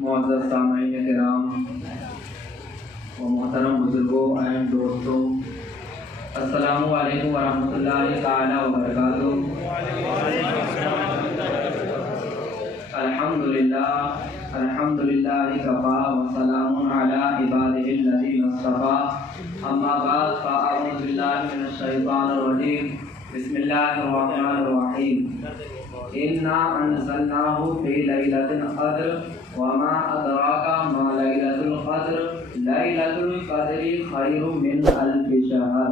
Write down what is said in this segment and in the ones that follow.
معزز سامعین کرام و محترم بزرگوں اہم دوستوں، السلام علیکم ورحمۃ اللہ تعالی وبرکاتہ۔ الحمد للہ کفا وسلام علی عبادہ الذین اصطفیٰ، اما بعد فاعوذ باللہ من الشیطان الرجیم، بسم اللہ الرحمن الرحیم۔ انا انزلناہ فی لیلۃ القدر وما ادراک ما لیلۃ القدر لیلۃ القدر خیر من الف شہر۔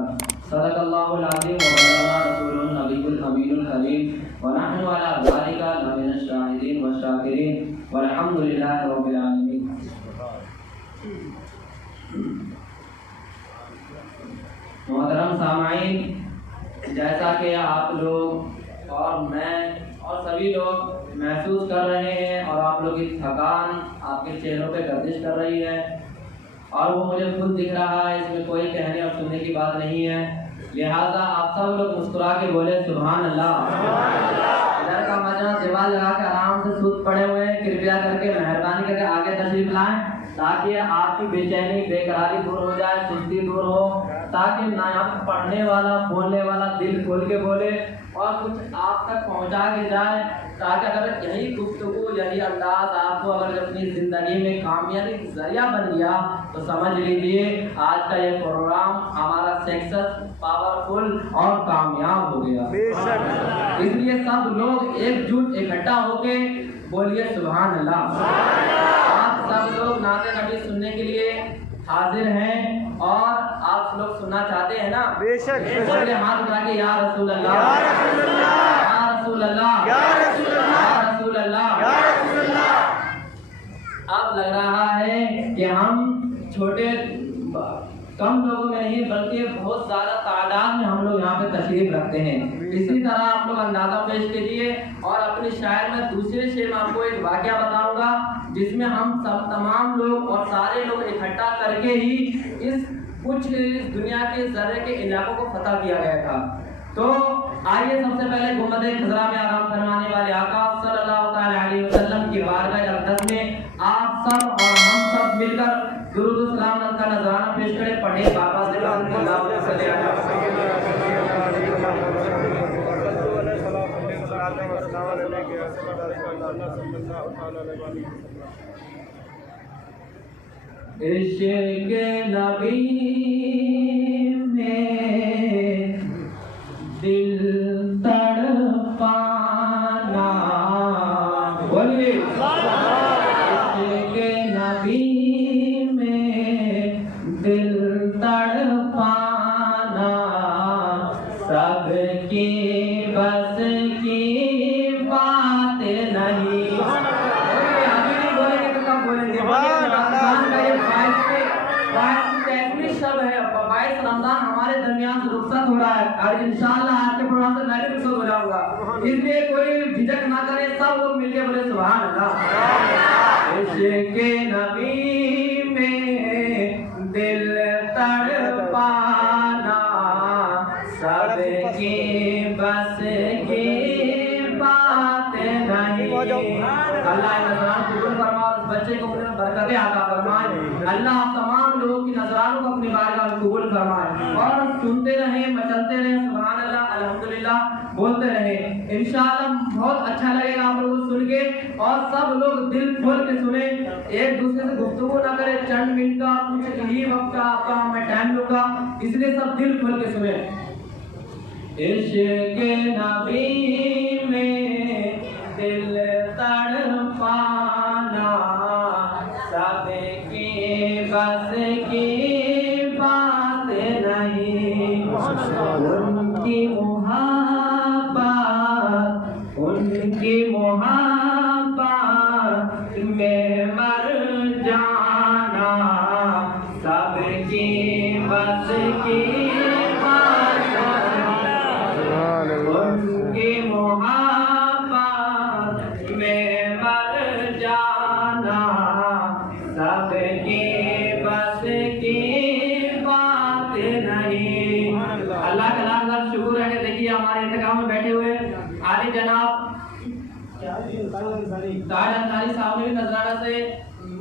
صدق اللہ العظیم وبلغنا رسول النبی الامین الکریم ونحن علی ذلک لمن الشاہدین والشاکرین والحمد للہ رب العالمین۔ محترم سامعین، جیسا کہ آپ لوگ اور میں اور سبھی لوگ محسوس کر رہے ہیں اور آپ لوگ کی تھکان آپ کے چہروں پہ گردش کر رہی ہے اور وہ مجھے خود دکھ رہا ہے، اس میں کوئی کہنے اور سننے کی بات نہیں ہے، لہٰذا آپ سب لوگ مسکرا کے بولے سبحان اللہ۔ ادھر کا مجمع دیوار لگا کے آرام سے سود پڑے ہوئے ہیں، کرپیا کر کے مہربانی کر کے آگے تشریف لائیں تاکہ آپ کی بے چینی بے قراری دور ہو جائے، سستی دور ہو، تاکہ نایاب پڑھنے والا بولنے والا دل کھول کے بولے اور کچھ آپ تک پہنچا کے جائے، تاکہ اگر یہی گفتگو یہی انداز آپ کو اگر اپنی زندگی میں کامیابی کا ذریعہ بن گیا تو سمجھ لیجیے آج کا یہ پروگرام ہمارا سکسیس پاورفل اور کامیاب ہو گیا۔ اس لیے سب لوگ ایک جٹ اکٹھا ہو کے بولیے سبحان اللہ۔ آپ سب لوگ نعت نبی سننے کے لیے حاضر ہیں اور آپ لوگ سننا چاہتے ہیں نا؟ بے شک بولے ہاتھ اٹھا کے یا رسول اللہ، یا رسول اللہ، یا رسول اللہ، یا رسول اللہ، یا رسول اللہ، یا رسول اللہ۔ اب لگ رہا ہے کہ ہم چھوٹے کم لوگوں میں نہیں بلکہ بہت زیادہ تعداد میں ہم لوگ یہاں پہ تشریف رکھتے ہیں۔ اسی طرح آپ لوگ اندازہ پیش کیجیے اور اپنے شاعر میں دوسرے شعر میں آپ کو ایک واقعہ بتاؤں گا جس میں ہم سب تمام لوگ اور سارے لوگ اکٹھا کر کے ہی اس کچھ دنیا کے ذرے کے علاقوں کو فتح کیا گیا تھا۔ تو آئیے سب سے پہلے گنبد خضرا میں آرام فرمانے والے آقا صلی اللہ تعالی علیہ وسلم کی بارگاہ اقدس میں آپ سب اور ہم سب مل کر درود و سلام کا نذرانہ پیش کریں۔ پڑھے بابا سے اللہ علیہ عشق نبی میں دل تڑپانا، بولیے عشق نبی میں دل تڑپانا، سب کی بس کی بات نہیں۔ رمضان ہمارے درمیان سے رخصت ہو رہا ہے اور انشاءاللہ آج کے پروگرام سے میں بھی رخصت ہو جاؤں گا، اس لیے کوئی جھجک نہ کرے، سب لوگ مل کے بولے سبحان اللہ۔ عشق نبی میں دل تڑپانا، سب کی بس کی بات نہیں۔ اللہ نظران قبول فرما، اس بچے کو برکتیں عطا فرمائے۔ اللہ آپ تمام لوگوں کی نظرانوں کو اپنی بارگاہ میں قبول فرمائے اور سنتے رہیں، مچلتے رہیں، سبحان اللہ، الحمدللہ بولتے رہیں۔ انشاءاللہ بہت اچھا لگے گا آپ لوگوں کو سن کے اور سب لوگ دل کھول کے سنیں، ایک دوسرے سے گفتگو نہ کریں، چند منٹ کا کچھ ہی وقت کا آپ کا میں ٹائم لوں گا، اس لیے سب دل کھول کے سنیں۔ عشق نبی میں دل تڑپانا، سب کی بس کی بات نہیں، ان کی محبت میں مر جانا، سب کی بس کی بات نہیں، ان کی محبت میں مر جانا، سب کی بس کی بات نہیں۔ اللہ کا لاکھ لاکھ شکر ہے کہ دیکھیے ہمارے انتظام میں بیٹھے ہوئے عالی جناب تاج انصاری صاحب نے بھی نذرانہ سے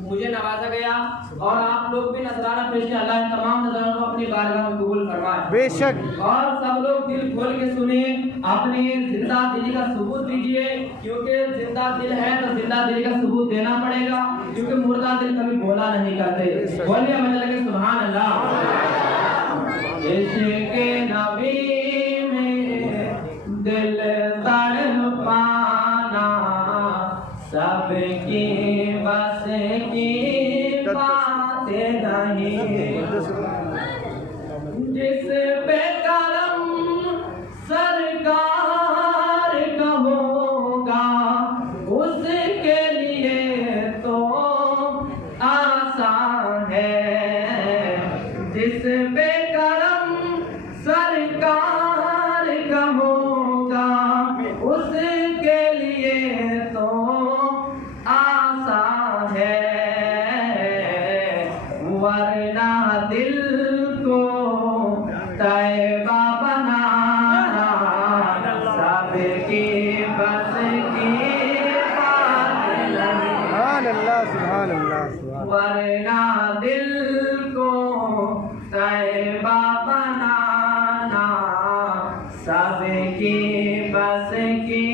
مجھے نوازا گیا اور آپ لوگ بھی نذرانہ پیش کیا. اللہ تمام نذرانوں کو اپنی بارگاہ میں قبول فرمائے. بے شک. اور سب لوگ دل کھول کے سنیں, اپنی زندہ دلی کا ثبوت دیجیے, کیونکہ زندہ دل ہے تو زندہ دلی کا ثبوت دینا پڑے گا, کیونکہ مردہ دل کبھی بولا نہیں کرتے. بولیے مجھے لگے سبحان اللہ. عشق نبی میں دل تڑپانا سب کی بس کی بات نہیں. جس پہ کرم سرکار کا ہوگا اس کے لیے تو آسان ہے. جس پہ کرم سرکار کا ہوگا اس کے لیے تو آسان ہے. ورنہ دل کو طیبہ بنانا سب کی بس کی بات نہیں. سبحان اللہ سبحان اللہ سبحان. ورنہ دل کو طیبہ بنانا سب کی بس کی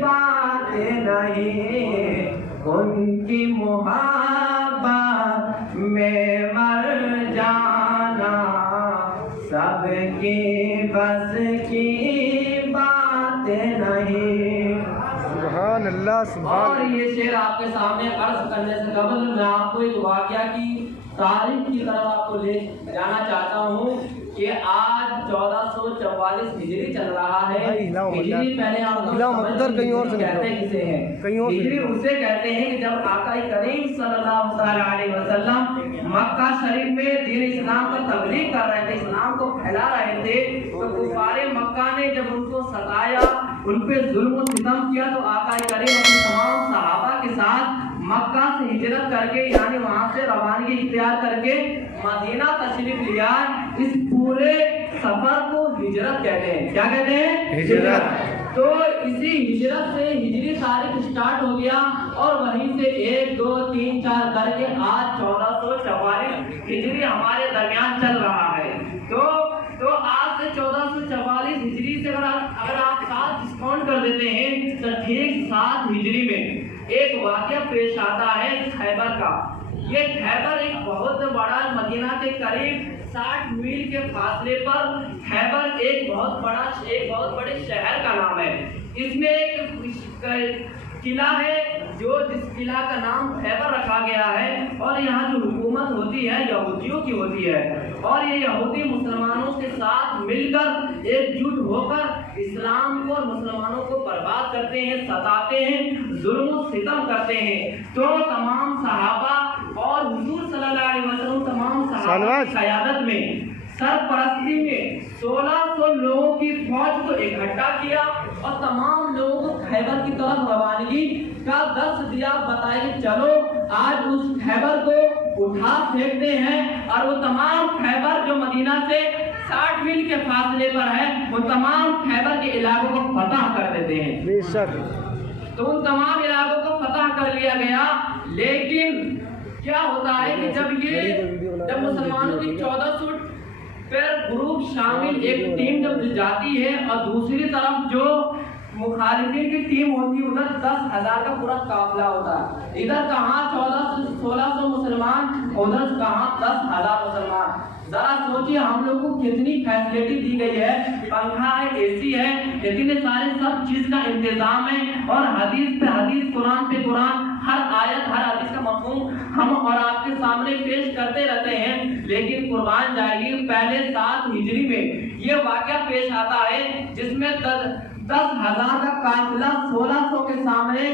بات نہیں. ان کی محبت میں مر جانا سب کی بس کی بات نہیں. سبحان اللہ سبحان. اور یہ شعر آپ کے سامنے عرض کرنے سے قبل میں آپ کو ایک واقعہ کی تاریخ کی طرف آپ کو لے جانا چاہتا ہوں کہ آج 1444 ہجری چل رہا ہے. ہجری پہلے آپ کہتے ہیں کسے ہیں؟ ہجری اسے کہتے ہیں کہ جب آقا کریم صلی اللہ علیہ وسلم مکہ شریف میں دین اسلام کا تبلیغ کر رہے تھے, اسلام کو پھیلا رہے تھے, تو کفار مکہ نے جب ان کو ستایا, ان پہ ظلم و ستم کیا, تو آقا کریم اپنے تمام صحابہ کے ساتھ مکہ سے ہجرت کر کے یعنی وہاں سے روانگی اختیار کر کے مدینہ تشریف لیا. اس پورے سفر کو ہجرت کہتے ہیں. کیا کہتے ہیں؟ ہجرت. تو اسی ہجرت سے ہجری تاریخ سٹارٹ ہو گیا اور وہیں سے 1 2 3 4 کر کے آج 1444 ہجری ہمارے درمیان چل رہا ہے. تو آج سے 1444 ہجری سے اگر آپ 7 ڈسکاؤنٹ کر دیتے ہیں تو ٹھیک 7 ہجری میں ایک واقعہ پیش آتا ہے خیبر کا. یہ خیبر ایک بہت بڑا مدینہ کے قریب 60 میل کے فاصلے پر خیبر ایک بہت بڑے شہر کا نام ہے. اس میں ایک قلعہ ہے جس قلعہ کا نام خیبر رکھا گیا ہے, اور یہاں جو حکومت ہوتی ہے یہودیوں کی ہوتی ہے, اور یہ یہودی مسلمانوں کے ساتھ مل کر ایک جٹ ہو کر اسلام کو اور مسلمانوں کو برباد کرتے ہیں, ستاتے ہیں, ظلم و ستم کرتے ہیں. تو تمام صحابہ اور حضور صلی اللہ علیہ وسلم تمام صحابہ کی قیادت میں سرپرستی میں 1600 لوگوں کی فوج کو اکٹھا کیا اور تمام لوگوں کو خیبر کی طرف روانگی کا درس دیا. بتایا کہ چلو آج اس خیبر کو اٹھا پھینکتے ہیں اور وہ تمام خیبر جو مدینہ سے 60 میل کے فاصلے پر ہے وہ تمام خیبر کے علاقوں کو فتح کر دیتے ہیں. بے شک. تو ان تمام علاقوں کو فتح کر لیا گیا. لیکن کیا ہوتا ہے کہ جب مسلمانوں کی 1400 پھر گروپ شامل ایک ٹیم جب جاتی ہے اور دوسری طرف جو مخالفین کی ٹیم ہوتی ہے ادھر 10,000 کا پورا قافلہ ہوتا ہے. ادھر کہاں 1600 مسلمان, ادھر کہاں 10,000 مسلمان. ذرا سوچیے ہم لوگ کو کتنی فیسلٹی دی گئی ہے, پنکھا ہے, اے سی ہے, اتنے سارے سب چیز کا انتظام ہے, اور حدیث پہ حدیث, قرآن پہ قرآن, ہر آیت ہر حدیث کا مفہوم ہم اور آپ کے سامنے پیش کرتے رہتے ہیں. لیکن قربان جائے گی پہلے 7 ہجری میں یہ واقعہ پیش آتا ہے جس میں 10,000 کا قافلہ 1600 کے سامنے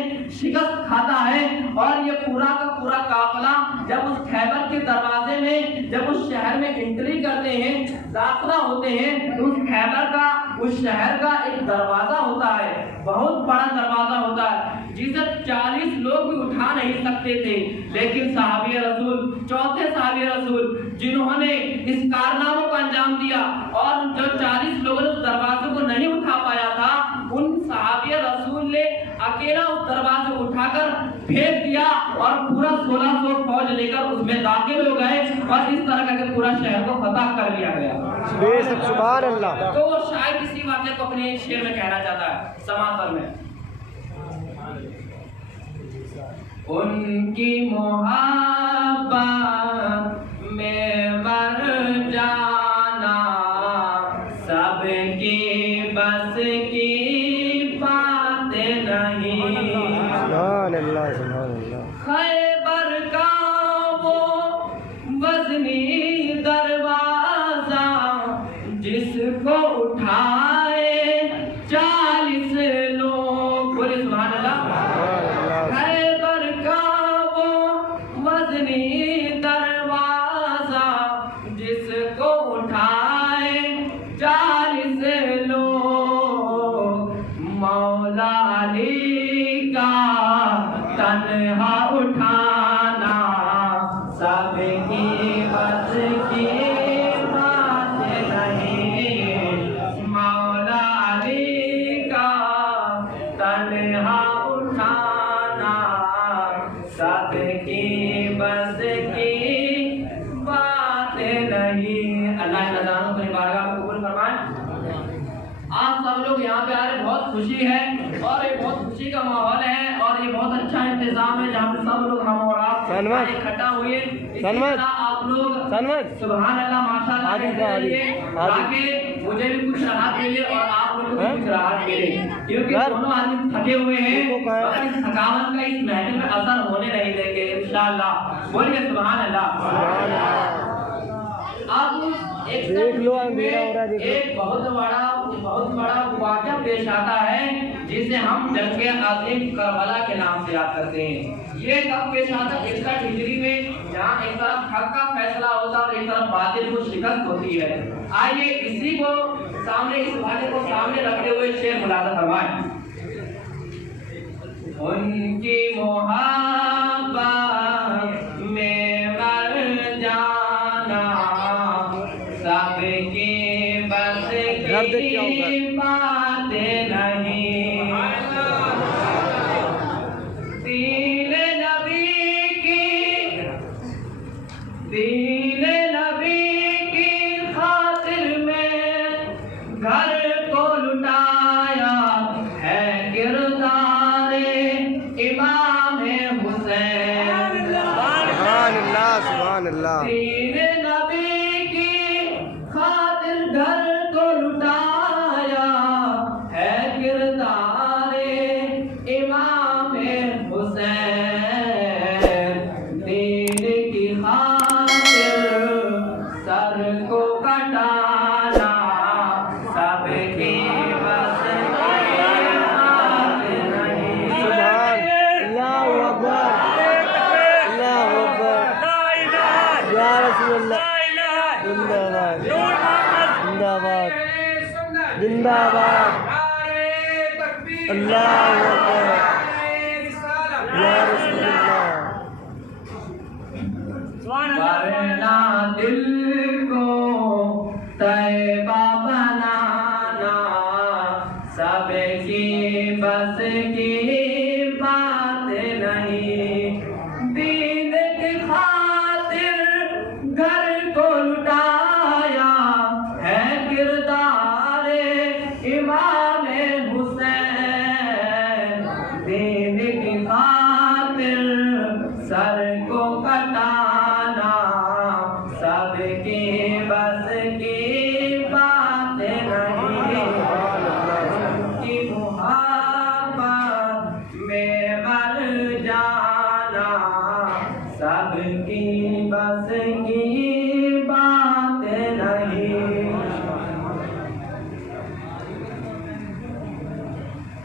شکست کھاتا ہے, اور یہ پورا کا پورا قافلہ جب اس خیبر کے دروازے میں جب اس شہر میں انٹری کرتے ہیں, داخلہ ہوتے ہیں, تو اس خیبر کا اس شہر کا ایک دروازہ ہوتا ہے, بہت بڑا دروازہ ہوتا ہے جسے 40 لوگ بھی اٹھا نہیں سکتے تھے. لیکن صحابی رسول, چوتھے صحابی رسول جنہوں نے اس کارناموں کو انجام دیا اور جو 40 لوگوں نے اس دروازے کو نہیں اٹھا پایا تھا, ان صحابی رسول نے اکیلا اس دروازے کو اٹھا کر پھینک دیا اور پورا 1600 فوج لے کر اس میں داخل ہو گئے اور اس طرح کر کے پورا شہر کو فتح کر لیا گیا۔ بے شک سبحان اللہ۔ تو وہ شاید اسی واقعے کو اپنے شعر میں کہنا چاہتا ہے، سماعت میں ان کی محبت میں مر جانا سب کی بس کی بات نہیں۔ سبحان اللہ سبحان اللہ۔ خیبر کا وہ وزنی دروازہ جس کو اٹھائے 40 لوگ، بولے سبحان اللہ۔ خیبر کا وہ وزنی دروازہ جس کو اٹھائے 40 لوگ، مولا علی کا تنہا اٹھانا سب کی بس کی بات نہیں، مولا علی کا تنہا اٹھانا سب کی بس کی بات نہیں۔ اللہ نظاروں اپنی بارگاہ کو قبول فرمائے۔ آپ سب لوگ یہاں پہ آ رہے، بہت خوشی ہے اور یہ بہت خوشی کا ماحول ہے اور یہ بہت اچھا انتظام ہے جہاں پہ سب لوگ ہم اور آپ اکٹھا ہوئے۔ اسی طرح آپ لوگ سبحان اللہ ماشاء اللہ کہتے رہیے تاکہ مجھے بھی کچھ راحت ملے اور آپ لوگ کو بھی کچھ راحت ملے، کیونکہ دونوں آدمی تھکے ہوئے ہیں اور اس تھکاوٹ کا اس محفل میں اثر ہونے نہیں دیں گے انشاءاللہ۔ بولیے سبحان اللہ۔ اب ایک بہت بڑا واقعہ پیش آتا ہے جسے ہم جنگ عظیم کربلا کے نام سے یاد کرتے ہیں۔ یہ کب پیش آتا ہے؟ 61 ہجری میں، جہاں ایک طرف حق کا فیصلہ ہوتا ہے اور ایک طرف باطل کو شکست ہوتی ہے۔ آئیے اسی کو سامنے، اس واقعے کو سامنے رکھتے ہوئے شعر ملاحظہ فرمائیں۔ ان کی محبت میں مر جانا سب کی بس کی بات نہیں، دین نبی کی خاطر میں گھر کو لٹایا ہے کردار امام حسین۔ سبحان اللہ سبحان اللہ۔ دین نبی کی خاطر گھر کو لٹایا ہے کردار امام حسین، دین کی خاطر سر کو کٹانا سب کی بس کی بات نہیں۔ اللہ اکبر اللہ اکبر یا رسول اللہ۔ زندہ باد زندہ باد زندہ باد۔ اللہ اکبر یا رسول اللہ۔ ورنہ دل کو طیبہ بنانا سب کی بس کی بات نہیں، دین کی خاطر گھر کو لٹایا ہے کردار امام حسین، دین کی خاطر سر کو کٹانا سب کی بس کی بات نہیں، کی محبت میں مر جانا سب کی بس کی بات نہیں۔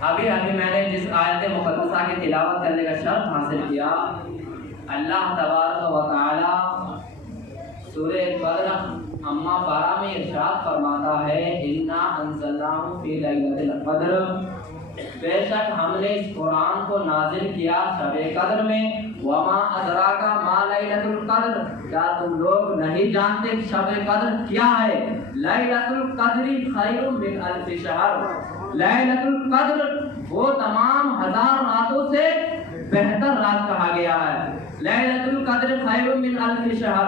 ابھی میں نے جس آیت مقدسہ کی تلاوت کرنے کا شرف حاصل کیا، اللہ تبارک و تعالی سورہ قدر اما 12 میں ارشاد فرماتا ہے، انا انزلناہ فی لیلۃ القدر، بے شک ہم نے اس قرآن کو نازل کیا شب قدر میں، وما ادراک ما لیلۃ القدر، کیا تم لوگ نہیں جانتے شب قدر کیا ہے؟ لیلۃ القدر خیر من الف شہر، لیلۃ القدر وہ تمام 1000 راتوں سے بہتر رات کہا گیا ہے۔ لیلۃ القدر خیر من الف شہر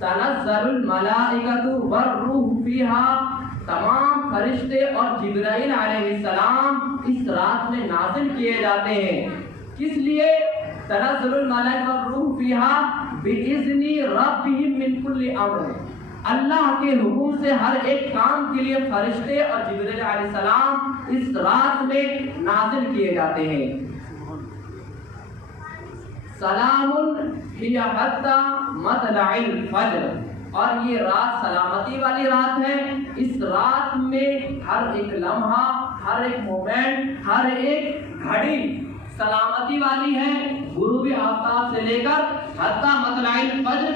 تنزل الملائکۃ والروح فیہا، تمام فرشتے اور جبرائیل علیہ السلام اس رات میں نازل کیے جاتے ہیں۔ کس لیے؟ تنزل الملائکۃ والروح فیہا بإذن ربہم من کل امر، اللہ کے حکم سے ہر ایک کام کے لیے فرشتے اور جبرائیل علیہ السلام اس رات میں نازل کیے جاتے ہیں۔ سلام ہی حتی مطلع الفجر، اور یہ رات سلامتی والی رات ہے۔ اس رات میں ہر ایک لمحہ، ہر ایک مومنٹ، ہر ایک گھڑی سلامتی والی ہے۔ غروب آفتاب سے لے کر حتی مطلع الفجر،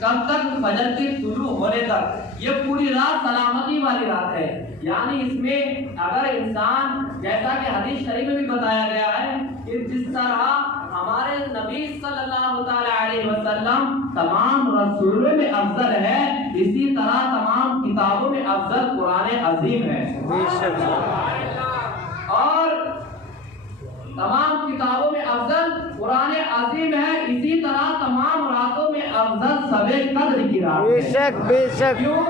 کب تک فجر کے طلوع ہونے تک، یہ پوری رات سلامتی والی رات ہے۔ یعنی اس میں اگر انسان، جیسا کہ حدیث شریف میں بھی بتایا گیا ہے کہ جس طرح ہمارے نبی صلی اللہ تعالی علیہ وسلم تمام رسولوں میں افضل ہے، اسی طرح تمام کتابوں میں افضل قرآن عظیم ہے۔ اور تمام کتابوں میں افضل قرآن عظیم ہے، اسی طرح تمام راتوں میں افضل شب قدر کی رات ہے۔ بے شک بے شک۔ کیوں؟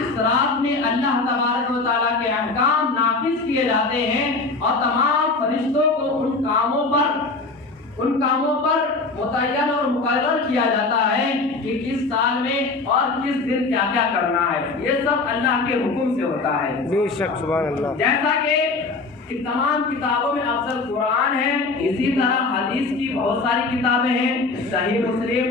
اس رات میں اللہ تبارک و تعالیٰ کے احکام نافذ کیے جاتے ہیں، اور تمام فرشتوں کو ان کاموں پر متعین اور مقرر کیا جاتا ہے کہ کس سال میں اور کس دن کیا کیا کرنا ہے۔ یہ سب اللہ کے حکم سے ہوتا ہے۔ بے شک، سبحان اللہ۔ جیسا کہ تمام کتابوں میں افضل قرآن ہے، اسی طرح حدیث کی بہت ساری کتابیں ہیں، صحیح مسلم،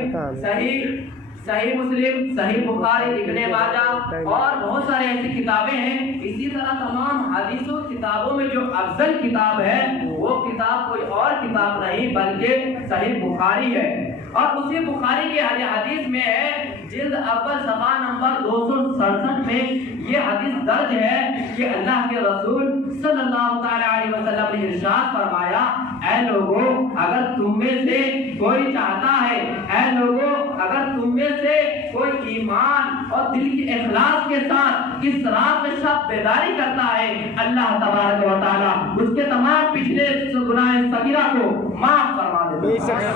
صحیح بخاری، ابن ماجہ اور بہت سارے ایسی کتابیں ہیں۔ اسی طرح تمام حدیثوں کتابوں میں جو افضل کتاب ہے وہ کتاب کوئی اور کتاب نہیں بلکہ صحیح بخاری ہے۔ اور اسی بخاری کے حدیث میں ہے، جلد اول صفحہ نمبر 267 میں یہ حدیث درج ہے کہ اللہ کے رسول صلی اللہ تعالی علیہ وسلم نے ارشاد فرمایا، اے لوگوں اگر تم میں سے کوئی چاہتا ہے، اے لوگوں اگر تم میں سے کوئی ایمان اور دل کی اخلاص کے ساتھ اس رات میں شب بیداری کرتا ہے، اللہ تبارک و تعالیٰ اس کے تمام پچھلے گناہ صغیرہ کو معاف فرما دیتا ہے۔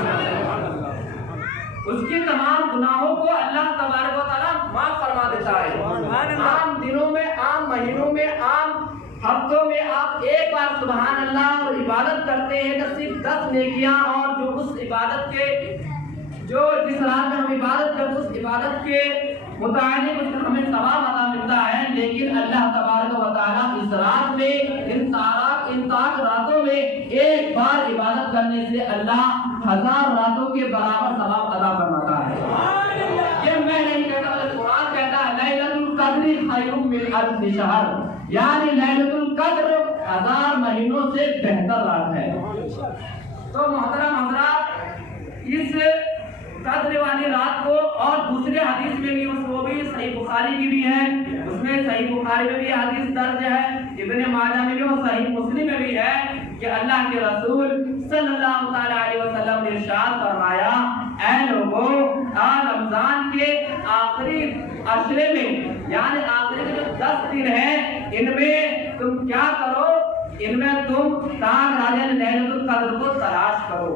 اس کے تمام گناہوں کو اللہ تبارک و تعالیٰ معاف فرما دیتا ہے۔ عام دنوں میں، عام مہینوں میں، عام ہفتوں میں آپ ایک بار سبحان اللہ اور عبادت کرتے ہیں تو صرف 10 نیکیاں، اور جو اس عبادت کے جس رات میں ہم عبادت کرتے اس عبادت کے متعلق ہمیں ثواب عطا ملتا ہے۔ لیکن اللہ تبارک و تعالیٰ اس رات میں ان تاک راتوں میں ایک بار عبادت کرنے سے اللہ 1000 راتوں کے برابر ثواب عطا فرماتا ہے۔ یہ میں نہیں کہتا، قرآن کہتا ہے لیلۃ القدر خیر من الف شہر، یعنی لیلۃ القدر 1000 مہینوں سے بہتر رات ہے۔ تو محترم حضرات، اس قدر والی رات کو، اور دوسرے حدیث میں بھی وہ بھی صحیح بخاری کی بھی ہے، اس میں صحیح بخاری میں بھی حدیث درج ہے، ابن ماجہ میں بھی اور صحیح مسلم میں بھی ہے کہ اللہ کے رسول صلی اللہ تعالی علیہ وسلم نے ارشاد فرمایا، اے لوگوں رمضان کے آخری عشرے میں، یعنی آخری کے جو 10 دن ہیں، ان میں تم کیا کرو؟ ان میں تم لیلۃ القدر کو تلاش کرو۔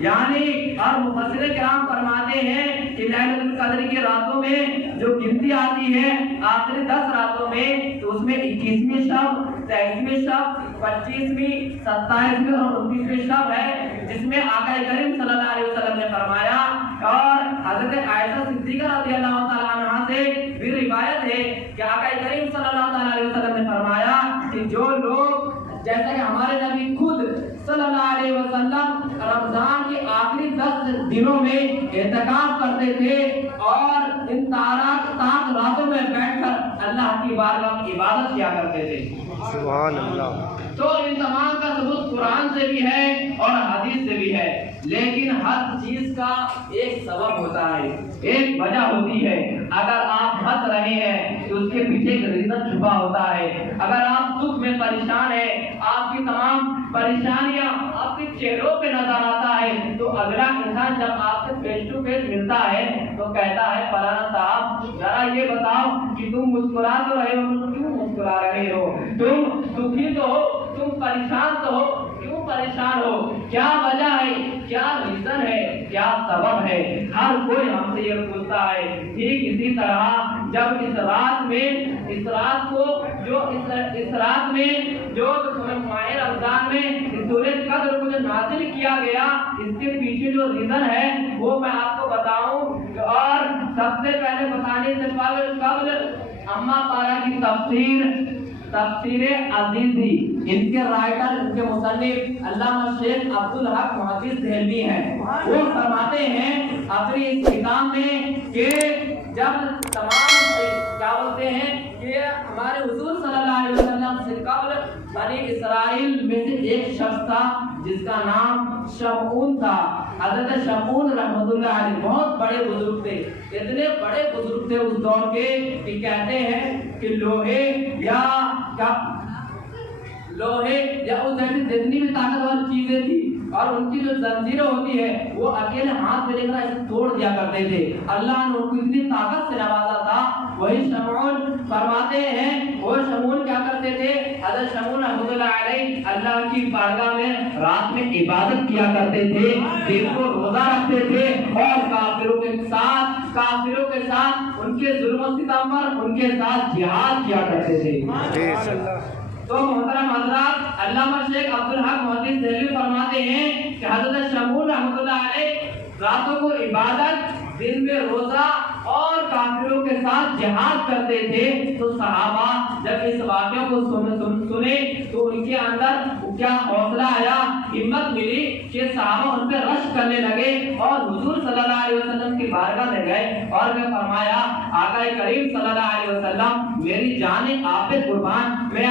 یعنی اور مفسر کرام فرماتے ہیں کہ لیلۃ القدر کی راتوں میں جو گنتی آتی ہے آخری 10 راتوں میں، تو اس میں 21ویں شب، 23ویں شب، 25ویں، 27ویں اور 29ویں شب ہے، جس میں آقا کریم صلی اللہ علیہ وسلم نے فرمایا، اور حضرت عائشہ صدیقہ رضی اللہ تعالیٰ عنہا سے بھی روایت ہے کہ آقا کریم صلی اللہ تعالیٰ علیہ وسلم نے فرمایا کہ جو لوگ، جیسا کہ ہمارے نبی خود صلی اللہ علیہ وسلم رمضان کے آخری 10 دنوں میں اعتکاف کرتے تھے اور ان تاک راتوں میں بیٹھ کر اللہ کی بارگاہ میں عبادت کیا کرتے تھے۔ سبحان اللہ۔ تو ان تمام کا ثبوت قرآن سے بھی ہے اور حدیث سے بھی ہے، لیکن ہر چیز کا ایک سبب ہوتا ہے، ایک وجہ ہوتی ہے۔ اگر آپ ہنس رہے ہیں تو اس کے پیچھے ایک ریزن چھپا ہوتا ہے۔ اگر آپ دکھ میں پریشان ہیں، آپ کی تمام پریشانیاں آپ کے چہروں پہ نظر آتا ہے، تو اگلا انسان جب آپ سے فیس ٹو فیس ملتا ہے تو کہتا ہے فلانا صاحب ذرا یہ بتاؤ کہ تم مسکرا تو رہے ہو، کیوں مسکرا رہے ہو؟ تم دکھی تو ہو، تم پریشان تو ہو، کیوں پریشان ہو؟ کیا وجہ ہے، کیا ریزن ہے، کیا سبب ہے، ہر کوئی ہم سے یہ پوچھتا ہے۔ ٹھیک اسی طرح جب اس رات میں جو ماہ رمضان میں سورہ قدر کو جو نازل کیا گیا، اس کے پیچھے جو ریزن ہے وہ میں آپ کو بتاؤں۔ اور سب سے پہلے بتانے سے قبل اما پارا کی تفسیر عزیزی، ان کے رائٹر، ان کے مصنف علامہ شیخ عبدالحق محدث دہلوی ہیں۔ وہ فرماتے ہیں اپنی اس کتاب میں کہ جب تمام کیا بولتے ہیں کہ ہمارے حضور صلی اللہ علیہ وسلم سے قبل بنی اسرائیل میں سے ایک شخص تھا جس کا نام شمعون تھا۔ حضرت شمعون رحمۃ اللہ علیہ بہت بڑے بزرگ تھے، اتنے بڑے بزرگ تھے اس دور کے کہ کہتے ہیں کہ لوہے یا اس جیسی جتنی بھی طاقتور چیزیں تھی اور ان کی جو زنجیریں ہوتی ہے وہ اکیلے ہاتھ میں لے کر اسے توڑ دیا کرتے تھے۔ اللہ نے ان کو اتنی طاقت سے نوازا تھا۔ وہی شمعون فرماتے ہیں، وہ شمعون کیا کرتے تھے، حضرت شمعون رحمۃ اللہ علیہ اللہ کی بارگاہ میں رات میں عبادت کیا کرتے تھے، دن کو روزہ رکھتے تھے اور کافروں کے ساتھ ان کے ظلم و ستم پر ان کے ساتھ جہاد کیا کرتے تھے۔ تو محترم حضرات، علامہ شیخ عبدالحق محدث دہلوی فرماتے ہیں کہ حضرت شمعون رحمۃ اللہ علیہ راتوں کو عبادت، دن میں روزہ اور کافروں کے ساتھ جہاد کرتے تھے۔ تو صحابہ جب اس واقعے کو سنے تو ان کے اندر کیا حوصلہ آیا، ہمت ملی کہ صحابہ ان پہ رشک کرنے لگے اور حضور صلی اللہ علیہ وسلم کی بارگاہ میں گئے اور میں فرمایا، آقا کریم صلی اللہ علیہ وسلم میری جان آپ پہ قربان، میں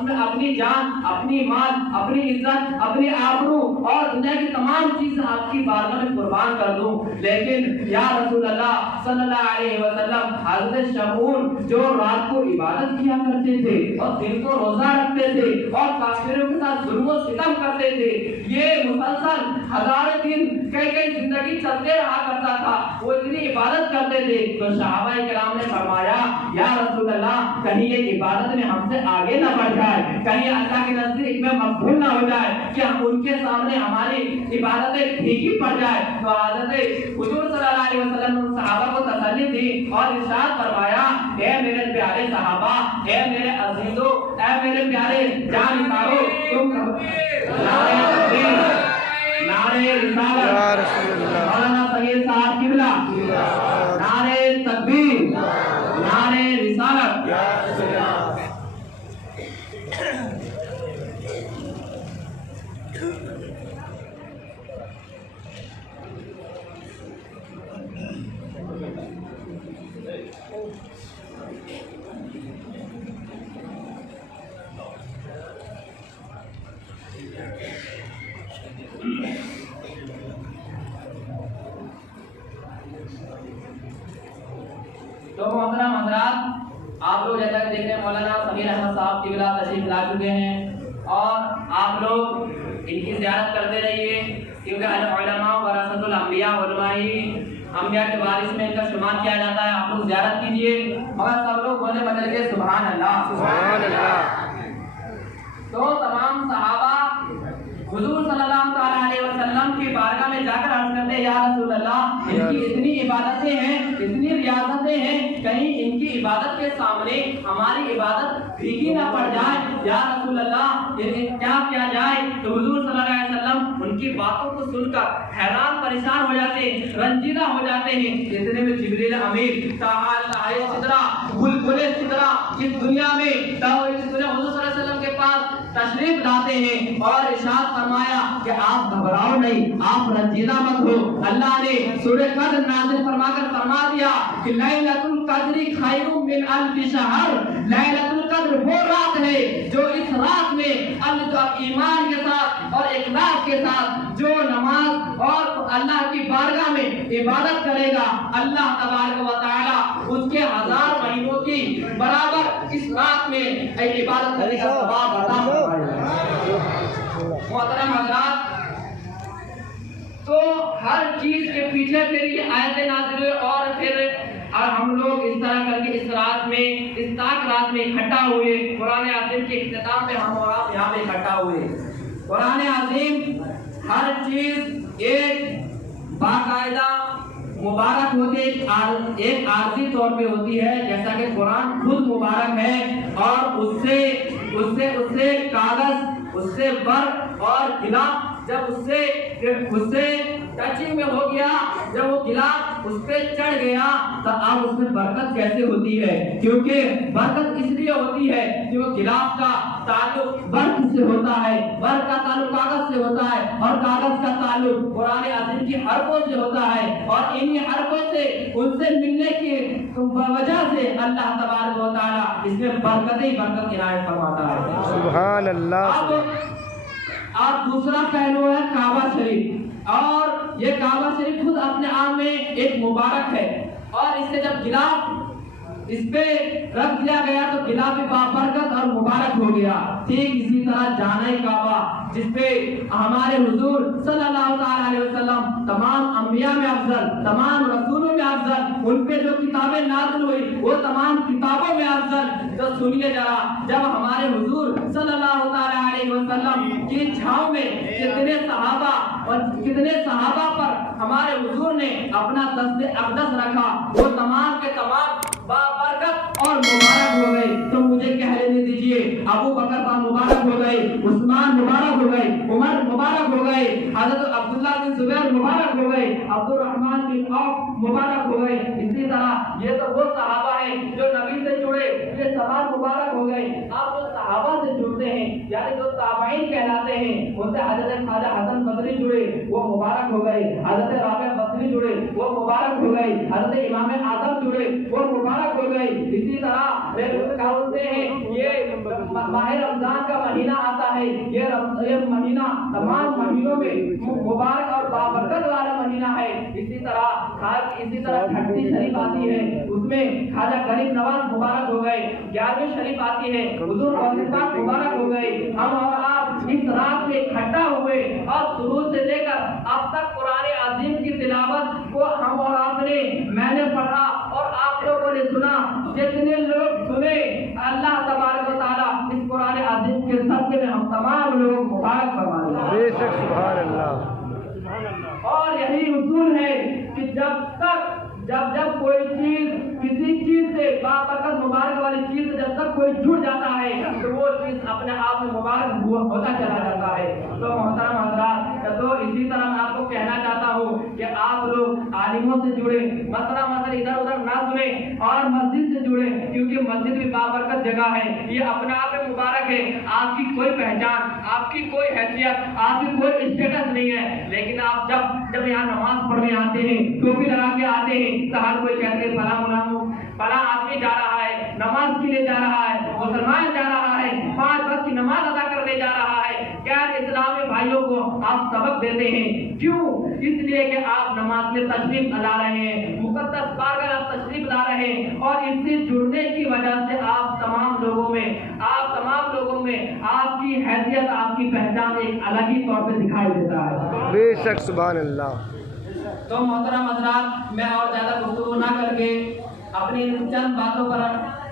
اپنی جان، اپنی مال، اپنی عزت، اپنی آبرو اور دنیا کی تمام چیزیں آپ کی بارگاہ میں قربان کر دوں، لیکن یا رسول اللہ صلی اللہ علیہ وسلم، حضرت شمعون جو رات کو عبادت کیا کرتے تھے اور دن کو روزہ رکھتے تھے اور کافروں کے ساتھ ظلم و ستم کرتے تھے، یہ مسلسل ہزاروں دن کئی زندگی چلتے رہا کرتا تھا، وہ اتنی عبادت کرتے تھے۔ تو صحابہ کرام نے فرمایا، یا رسول اللہ کہیں یہ عبادت میں ہم سے آگے نہ بڑھ جائے، کہیں اللہ کے نزدیک میں مقبول نہ ہو جائے کہ ہم ان کے سامنے ہماری عبادتیں پھیکی پڑ جائے۔ تو حضرت حضور صلی اللہ علیہ وسلم نے صحابہ کو تسلی دی اور ارشاد فرمایا، اے میرے پیارے صحابہ، اے میرے عزیزوں، اے میرے پیارے جان نثارو، تم نعرہ تکبیر، نعرہ رسالت، مولانا سید صاحب قبلہ، نعرہ تکبیر، نعرہ رسالت۔ تو محترم حضرات، آپ لوگ جیسا کہ دیکھ رہے ہیں مولانا سمیر احمد صاحب قبلہ تشریف لا چکے ہیں اور آپ لوگ ان کی زیارت کرتے رہیے، کیونکہ علماء ورثۃ الانبیاء، علماء انبیاء کے وارث میں ان کا شمار کیا جاتا ہے۔ آپ لوگ زیارت کیجیے، مگر سب لوگ بولے بدل کے سبحان اللہ، سبحان اللہ۔ تو تمام صحابہ حضور صلی اللہ علیہ وسلم کی بارگاہ میں جا کر عرض کرتے ہیں، یا رسول اللہ ان کی اتنی عبادتیں ہیں، اتنی ریاضتیں ہیں، کہیں ان کی عبادت کے سامنے ہماری عبادت پھیکی نہ پڑ جائے، یا رسول اللہ کیا کیا جائے؟ تو حضور صلی اللہ علیہ وسلم ان کی باتوں کو سن کر حیران پریشان ہو جاتے ہیں، رنجیدہ ہو جاتے ہیں۔ اتنے میں جبریل امین تعالی سدرا بلبل سدرا اس دنیا میں حضور صلی اللہ علیہ وسلم کے پاس تشریف لاتے ہیں اور ارشاد فرمایا کہ آپ گھبراؤ نہیں، آپ رنجیدہ مت ہو۔ اللہ نے سورہ قدر نازل فرما کر فرما دیا کہ لیلۃ القدر خیر من الف شہر، لیلۃ القدر وہ رات ہے جو اس رات میں ایمان کے ساتھ اور اخلاص کے ساتھ جو نماز اور اللہ کی بارگاہ میں عبادت کرے گا، اللہ تبارک و تعالی اس کے 1000 مہینوں کی برابر اس رات میں عبادت کرنے کا ثواب عطا فرمائے گا۔ محترم حضرات، تو ہر چیز کے پیچھے پھر یہ آیتیں نازل ہوئے اور پھر ہم لوگ اس طرح کر کے اس رات میں، اس تاک رات میں اکٹھا ہوئے، قرآن عظیم کے اختتام پہ ہم اور آپ یہاں پہ اکٹھا ہوئے۔ قرآن عظیم ہر چیز ایک باقاعدہ مبارک ہوتی ہے، ایک عارضی طور پہ ہوتی ہے، جیسا کہ قرآن خود مبارک ہے، اور اس سے کاغذ، اس سے برق اور گلاس جب اس سے ٹچنگ میں ہو گیا، جب وہ گلاس اس پہ چڑھ گیا تو اب اس میں برکت کیسے ہوتی ہے؟ کیونکہ برکت اس لیے ہوتی ہے کہ وہ گلاس کا تعلق برق سے ہوتا ہے، برق کا تعلق کاغذ سے ہوتا ہے، اور کاغذ کا تعلق قرآن عظیم کی حرفوں سے ہوتا ہے، اور انہی حرفوں سے ان سے ملنے کی وجہ سے اللہ تبارک و تعالی اس میں برکت ہی برکت عنایت فرماتا ہے۔ سبحان اللہ۔ اب دوسرا پہلو ہے کعبہ شریف، اور یہ کعبہ شریف خود اپنے آپ میں ایک مبارک ہے، اور اس سے جب گلاف اس پہ رکھ دیا گیا تو گلاف بھی بابرکت اور مبارک ہو گیا۔ ٹھیک اسی طرح جانا کعبہ، جس پہ ہمارے حضور صلی اللہ تعالی علیہ وسلم تمام انبیاء میں افضل، تمام رسولوں میں افضل، ان پہ جو کتابیں نازل ہوئی وہ تمام کتابوں میں افضل۔ تو سنیے ذرا، جب ہمارے حضور صلی اللہ تعالی علیہ وسلم کی چھاؤں میں کتنے صحابہ پر ہمارے حضور نے اپنا دست اقدس رکھا، وہ تمام کے تمام بابرکت اور مبارک ہو گئے۔ تو مجھے کہہ لینے دیجئے، ابو بکر مبارک ہو گئے، عثمان مبارک ہو گئے، عمر مبارک ہو گئے، حضرت عبداللہ بن زبیر مبارک ہو گئے، عبد الرحمن بن عوف مبارک ہو گئے۔ اسی طرح یہ تو وہ صحابہ ہیں جو نبی سے جڑے، یہ سب مبارک ہو گئے۔ آپ جو صحابہ سے جڑتے ہیں، یعنی جو تابعین کہلاتے ہیں، ان سے حضرت خواجہ حسن بصری جڑے، وہ مبارک ہو گئے، حضرت رابعہ بصری جڑے، وہ مبارک ہو گئے، حضرت امام اعظم جڑے، وہ مبارک ہو گئے۔ اسی طرح کہتے ہیں یہ ماہ رمضان کا مہینہ آتا ہے، یہ مہینہ تمام مہینوں میں مبارک اور بابرکت والا مہینہ ہے۔ اسی طرح چھٹی شریف آتی ہے، اس میں خواجہ غریب نواز مبارک ہو گئے۔ 11ویں شریف آتی ہے، حضور پاک مبارک ہو گئے۔ ہم اور آپ اس رات میں اکٹھا ہوئے اور شروع سے لے کر اب تک قرآن عظیم کی تلاوت کو ہم اور آپ نے، میں نے پڑھا اور آپ لوگوں نے سنا۔ جتنے لوگ سنے، اللہ تبارک و تعالی اس قرآن عظیم کے صدقے میں ہم تمام لوگ مبارک فرمائے۔ بے شک سبحان اللہ۔ اور یہی اصول ہے کہ جب کوئی چیز کسی چیز سے بابرکت مبارک والی چیز سے جب تک کوئی جڑ جاتا ہے تو وہ چیز اپنے آپ میں مبارک ہوتا چلا جاتا ہے۔ تو محترم حضرات، تو اسی طرح میں آپ کو کہنا چاہتا ہوں کہ آپ لوگ عالموں سے جڑے، مسئلہ ادھر ادھر نہ سنیں، اور مسجد سے جڑے، کیونکہ مسجد بھی بابرکت جگہ ہے، یہ اپنے آپ میں مبارک ہے۔ آپ کی کوئی پہچان، آپ کی کوئی حیثیت، آپ کی کوئی اسٹیٹس نہیں ہے، لیکن آپ جب یہاں نماز پڑھنے آتے ہیں، ٹوپی لگا کے آتے ہیں، تو ہر کوئی کہتے ہیں فلاں آدمی جا رہا ہے، نماز کے لیے جا رہا ہے، مسلمان جا رہا ہے، 5 وقت کی نماز ادا کرنے جا رہا ہے۔ غیر اسلامی بھائیوں کو آپ سبق دیتے ہیں، کیوں؟ اس لیے کہ آپ نماز میں تشریف لا رہے ہیں، مقدس بارگاہ میں تشریف لا رہے ہیں، اور اس سے جڑنے کی وجہ سے آپ تمام لوگوں میں آپ کی حیثیت، آپ کی پہچان ایک الگ ہی طور پہ دکھائی دیتا ہے۔ بے شک سبحان اللہ۔ تو محترم حضرات، میں اور زیادہ گفتگو نہ کر کے اپنی چند باتوں پر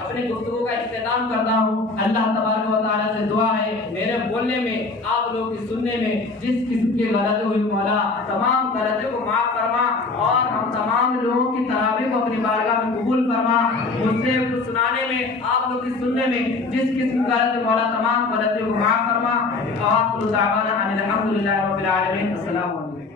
اپنی گفتگو کا اختتام کرتا ہوں۔ اللہ تبارک و تعالیٰ سے دعا ہے میرے بولنے میں، آپ لوگوں کی سننے میں جس قسم کی غلطی ہوئی، مولا تمام غلطیوں کو معاف فرما، اور ہم تمام لوگوں کی تراویح کو اپنی بارگاہ میں قبول فرما۔ مجھ سے سنانے میں، آپ لوگ کی سننے میں جس قسم کی غلطی، مولا تمام غلطیوں کو معاف فرما۔ وآخر دعوانا ان الحمد للہ رب العالمین۔ السلام علیکم۔